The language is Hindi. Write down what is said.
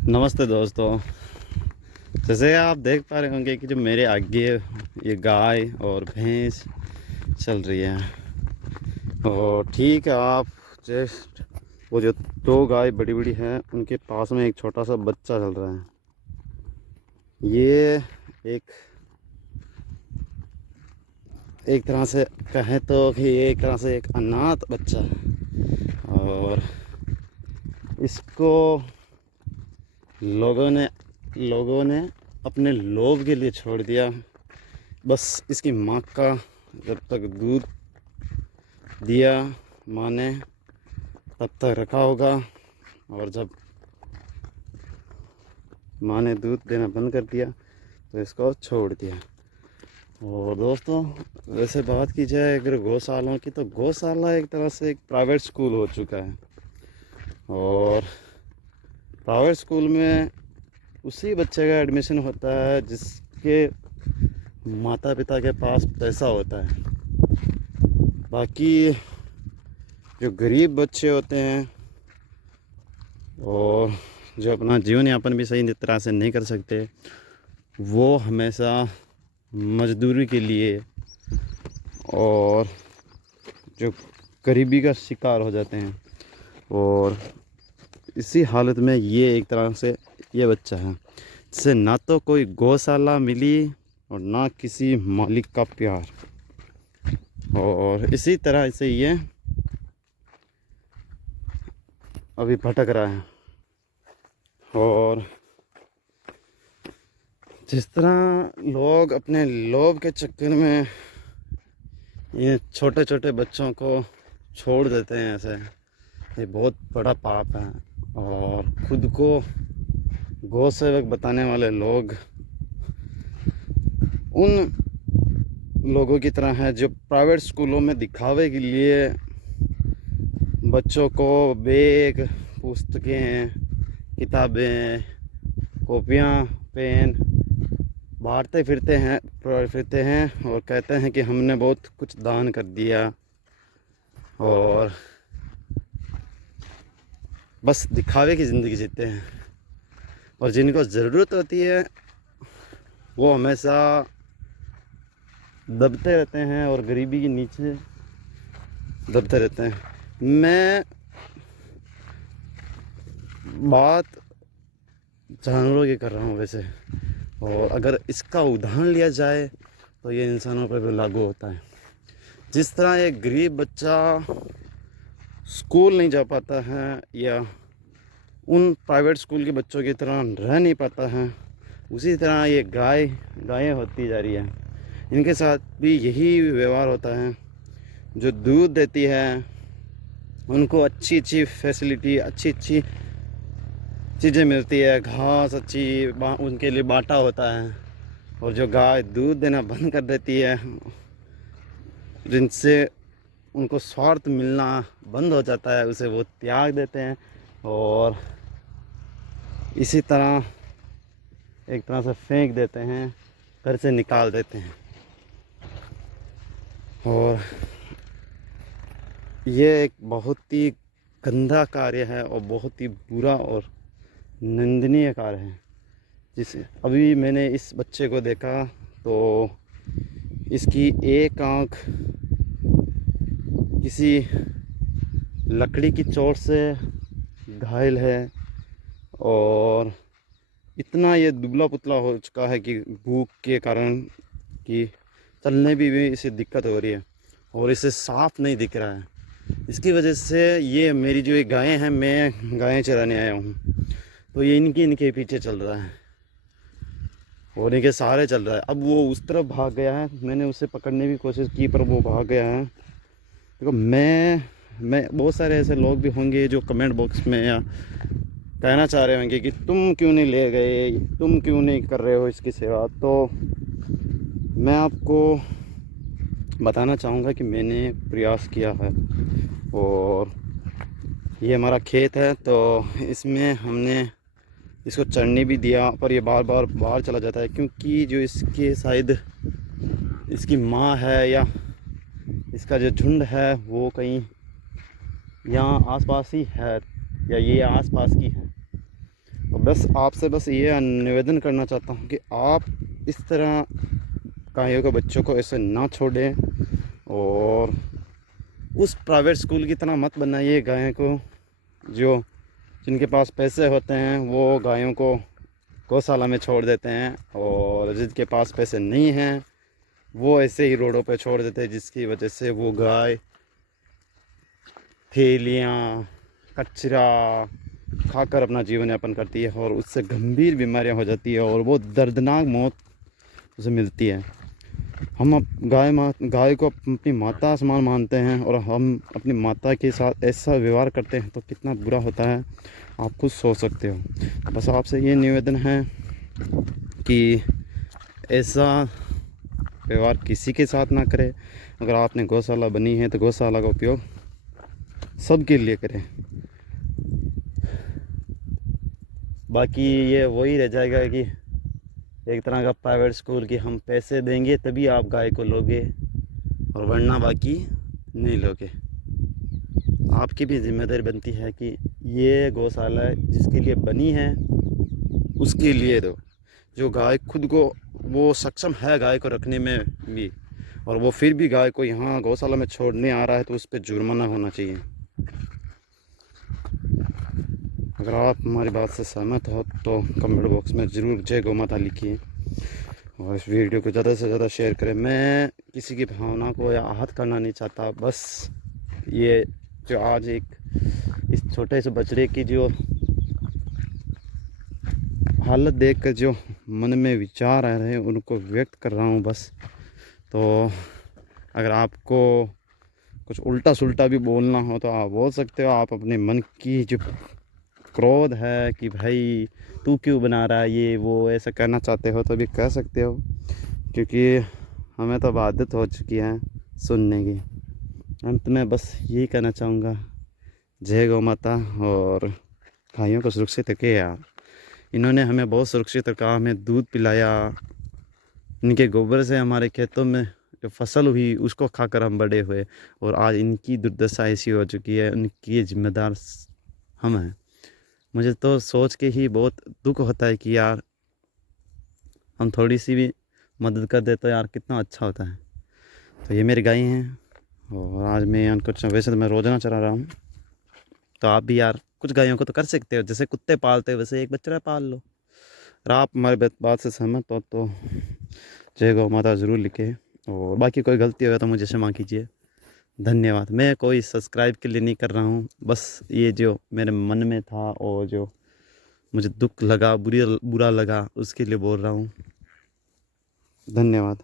नमस्ते दोस्तों। जैसे आप देख पा रहे होंगे कि जो मेरे आगे ये गाय और भैंस चल रही है। और ठीक है, आप जस्ट वो जो दो गाय बड़ी बड़ी हैं उनके पास में एक छोटा सा बच्चा चल रहा है। ये एक एक तरह से कहें तो कि ये एक तरह से एक अनाथ बच्चा है। और इसको लोगों ने अपने लोभ के लिए छोड़ दिया। बस इसकी माँ का जब तक दूध दिया माँ ने तब तक रखा होगा, और जब माँ ने दूध देना बंद कर दिया तो इसको छोड़ दिया। और दोस्तों, वैसे बात की जाए अगर गौशालाओं की, तो गौशाला एक तरह से एक प्राइवेट स्कूल हो चुका है। और प्राइवेट स्कूल में उसी बच्चे का एडमिशन होता है जिसके माता पिता के पास पैसा होता है। बाकी जो गरीब बच्चे होते हैं और जो अपना जीवन यापन भी सही तरह से नहीं कर सकते, वो हमेशा मजदूरी के लिए और जो गरीबी का शिकार हो जाते हैं। और इसी हालत में ये एक तरह से ये बच्चा है जिसे ना तो कोई गौशाला मिली और ना किसी मालिक का प्यार। और इसी तरह से ये अभी भटक रहा है। और जिस तरह लोग अपने लोभ के चक्कर में ये छोटे छोटे बच्चों को छोड़ देते हैं, ऐसे ये बहुत बड़ा पाप है। और खुद को गौ सेवक बताने वाले लोग उन लोगों की तरह हैं जो प्राइवेट स्कूलों में दिखावे के लिए बच्चों को बैग, पुस्तकें, किताबें, कॉपियाँ, पेन बांटते फिरते हैं और कहते हैं कि हमने बहुत कुछ दान कर दिया। और बस दिखावे की ज़िंदगी जीते हैं। और जिनको ज़रूरत होती है वो हमेशा दबते रहते हैं और गरीबी के नीचे दबते रहते हैं। मैं बात जानवरों की कर रहा हूँ वैसे, और अगर इसका उदाहरण लिया जाए तो ये इंसानों पर भी लागू होता है। जिस तरह एक गरीब बच्चा स्कूल नहीं जा पाता है या उन प्राइवेट स्कूल के बच्चों की तरह रह नहीं पाता है, उसी तरह ये गायें होती जा रही है। इनके साथ भी यही व्यवहार होता है। जो दूध देती है उनको अच्छी अच्छी फैसिलिटी, अच्छी अच्छी चीज़ें मिलती है, घास अच्छी उनके लिए बांटा होता है। और जो गाय दूध देना बंद कर देती है, जिनसे उनको स्वार्थ मिलना बंद हो जाता है, उसे वो त्याग देते हैं और इसी तरह एक तरह से फेंक देते हैं, घर से निकाल देते हैं। और ये एक बहुत ही गंदा कार्य है और बहुत ही बुरा और निंदनीय कार्य है। जिसे अभी मैंने इस बच्चे को देखा तो इसकी एक आंख किसी लकड़ी की चोट से घायल है और इतना ये दुबला पुतला हो चुका है कि भूख के कारण कि चलने भी इसे दिक्कत हो रही है और इसे साफ नहीं दिख रहा है। इसकी वजह से ये मेरी जो ये गायें हैं, मैं गायें चराने आया हूँ, तो ये इनके पीछे चल रहा है और इनके सहारे चल रहा है। अब वो उस तरफ भाग गया है, मैंने उसे पकड़ने की कोशिश की पर वो भाग गया है। देखो, मैं बहुत सारे ऐसे लोग भी होंगे जो कमेंट बॉक्स में या कहना चाह रहे होंगे कि तुम क्यों नहीं ले गए, तुम क्यों नहीं कर रहे हो इसकी सेवा। तो मैं आपको बताना चाहूँगा कि मैंने प्रयास किया है और ये हमारा खेत है, तो इसमें हमने इसको चढ़ने भी दिया, पर ये बार बार बाहर चला जाता है क्योंकि जो इसके शायद इसकी माँ है या इसका जो झुंड है वो कहीं यहाँ आसपास ही है या ये आसपास की है। तो बस आपसे बस ये निवेदन करना चाहता हूँ कि आप इस तरह गायों के बच्चों को ऐसे ना छोड़ें, और उस प्राइवेट स्कूल की तरह मत बनाइए गायों को। जो जिनके पास पैसे होते हैं वो गायों को गौशाला में छोड़ देते हैं, और जिनके पास पैसे नहीं हैं वो ऐसे ही रोडों पे छोड़ देते हैं, जिसकी वजह से वो गाय थैलियाँ कचरा खाकर अपना जीवन यापन करती है, और उससे गंभीर बीमारियां हो जाती है और वो दर्दनाक मौत उसे मिलती है। हम गाय को अपनी माता समान मानते हैं, और हम अपनी माता के साथ ऐसा व्यवहार करते हैं तो कितना बुरा होता है आप खुद सोच सकते हो। बस आपसे ये निवेदन है कि ऐसा व्यवहार किसी के साथ ना करें। अगर आपने गौशाला बनी है तो गौशाला का उपयोग सबके लिए करें। बाकी ये वही रह जाएगा कि एक तरह का प्राइवेट स्कूल की हम पैसे देंगे तभी आप गाय को लोगे, और वरना बाकी नहीं लोगे। आपकी भी जिम्मेदारी बनती है कि ये गौशाला जिसके लिए बनी है उसके लिए दो। जो गाय खुद को वो सक्षम है गाय को रखने में भी, और वो फिर भी गाय को यहाँ गौशाला में छोड़ने आ रहा है तो उस पर जुर्माना होना चाहिए। अगर आप हमारी बात से सहमत हो तो कमेंट बॉक्स में ज़रूर जय गौ माता लिखिए, और इस वीडियो को ज़्यादा से ज़्यादा शेयर करें। मैं किसी की भावना को या आहत करना नहीं चाहता, बस ये जो आज एक इस छोटे से बछड़े की जो हालत देखकर जो मन में विचार आ रहे हैं उनको व्यक्त कर रहा हूँ बस। तो अगर आपको कुछ उल्टा सुल्टा भी बोलना हो तो आप बोल सकते हो। आप अपने मन की जो क्रोध है कि भाई तू क्यों बना रहा है ये वो, ऐसा कहना चाहते हो तो भी कह सकते हो, क्योंकि हमें तो अब आदत हो चुकी है सुनने की। अंत में बस यही कहना चाहूँगा, जय गौ माता, और गायों को सुरक्षित रखे यार। इन्होंने हमें बहुत सुरक्षित रखा, हमें दूध पिलाया, इनके गोबर से हमारे खेतों में जो फसल हुई उसको खाकर हम बड़े हुए, और आज इनकी दुर्दशा ऐसी हो चुकी है, उनकी जिम्मेदार हम हैं। मुझे तो सोच के ही बहुत दुख होता है कि यार हम थोड़ी सी भी मदद कर दे तो यार कितना अच्छा होता है। तो ये मेरी गाय हैं, और आज मैं उनको वैसे तो मैं रोजाना चरा रहा हूँ, तो आप भी यार कुछ गायों को तो कर सकते हो, जैसे कुत्ते पालते हो वैसे एक बच्चा पाल लो। अगर आप हमारी बात से सहमत हो तो जय गौ माता ज़रूर लिखे, और बाकी कोई गलती हो तो मुझे क्षमा कीजिए। धन्यवाद। मैं कोई सब्सक्राइब के लिए नहीं कर रहा हूँ, बस ये जो मेरे मन में था और जो मुझे दुख लगा बुरा लगा उसके लिए बोल रहा हूँ। धन्यवाद।